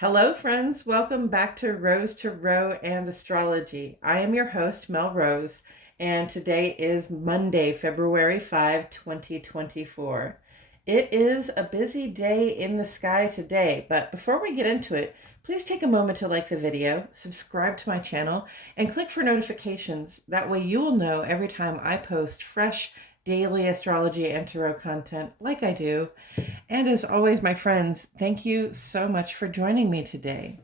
Hello, friends. Welcome back to Rose to Row and Astrology. I am your host, Mel Rose, and today is Monday, February 5, 2024. It is a busy day in the sky today, but before we get into it, please take a moment to like the video, subscribe to my channel, and click for notifications. That way you will know every time I post fresh daily astrology and tarot content like I do. And as always, my friends, thank you so much for joining me today.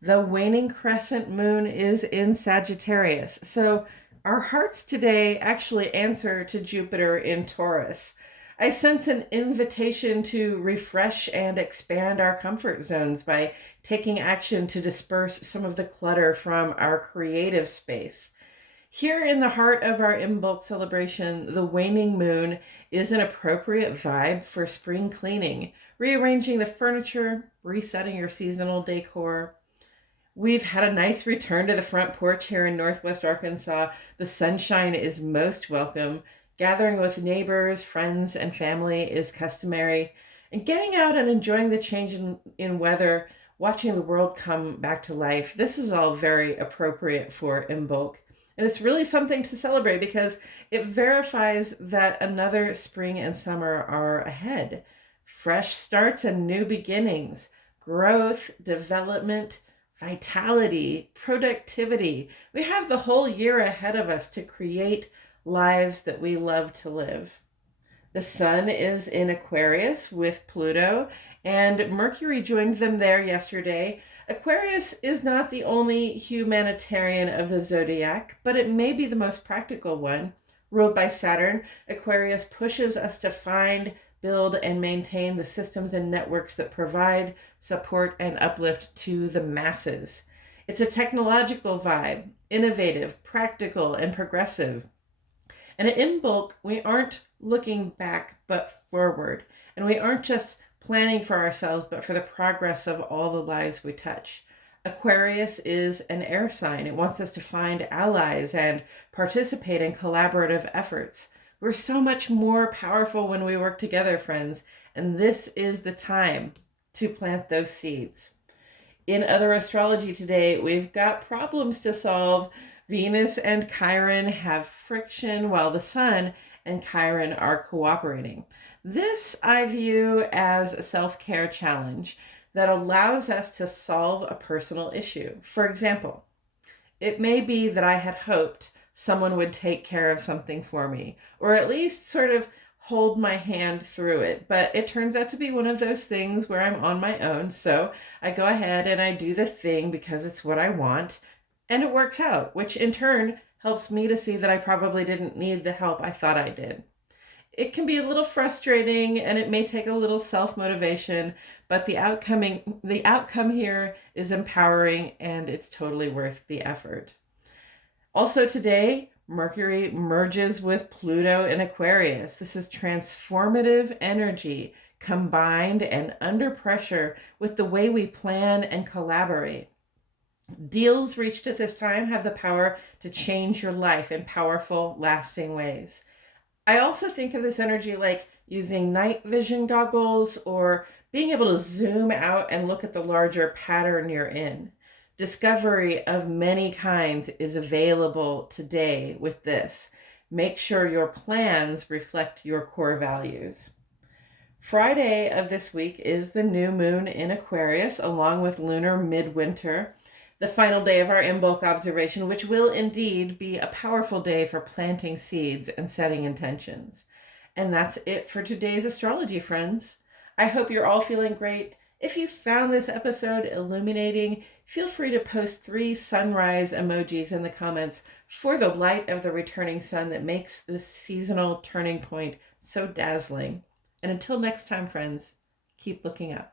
The waning crescent moon is in Sagittarius. So our hearts today actually answer to Jupiter in Taurus. I sense an invitation to refresh and expand our comfort zones by taking action to disperse some of the clutter from our creative space. Here in the heart of our Imbolc celebration, the waning moon is an appropriate vibe for spring cleaning, rearranging the furniture, resetting your seasonal decor. We've had a nice return to the front porch here in Northwest Arkansas. The sunshine is most welcome. Gathering with neighbors, friends, and family is customary. And getting out and enjoying the change in weather, watching the world come back to life, this is all very appropriate for Imbolc. And it's really something to celebrate because it verifies that another spring and summer are ahead. Fresh starts and new beginnings, growth, development, vitality, productivity. We have the whole year ahead of us to create lives that we love to live. The sun is in Aquarius with Pluto, and Mercury joined them there yesterday. Aquarius is not the only humanitarian of the zodiac, but it may be the most practical one. Ruled by Saturn, Aquarius pushes us to find, build, and maintain the systems and networks that provide support and uplift to the masses. It's a technological vibe, innovative, practical, and progressive. And at Imbolc, we aren't looking back but forward. And we aren't just planning for ourselves, but for the progress of all the lives we touch. Aquarius is an air sign. It wants us to find allies and participate in collaborative efforts. We're so much more powerful when we work together, friends, and this is the time to plant those seeds. In other astrology today, we've got problems to solve. Venus and Chiron have friction while the Sun and Chiron are cooperating. This I view as a self-care challenge that allows us to solve a personal issue. For example, it may be that I had hoped someone would take care of something for me, or at least sort of hold my hand through it. But it turns out to be one of those things where I'm on my own. So I go ahead and I do the thing because it's what I want. And it works out, which in turn helps me to see that I probably didn't need the help I thought I did. It can be a little frustrating and it may take a little self-motivation, but the outcome here is empowering and it's totally worth the effort. Also today, Mercury merges with Pluto in Aquarius. This is transformative energy combined and under pressure with the way we plan and collaborate. Deals reached at this time have the power to change your life in powerful, lasting ways. I also think of this energy like using night vision goggles or being able to zoom out and look at the larger pattern you're in. Discovery of many kinds is available today with this. Make sure your plans reflect your core values. Friday of this week is the new moon in Aquarius, along with lunar midwinter, the final day of our Imbolc observation, which will indeed be a powerful day for planting seeds and setting intentions. And that's it for today's astrology, friends. I hope you're all feeling great. If you found this episode illuminating, feel free to post 3 sunrise emojis in the comments for the light of the returning sun that makes this seasonal turning point so dazzling. And until next time, friends, keep looking up.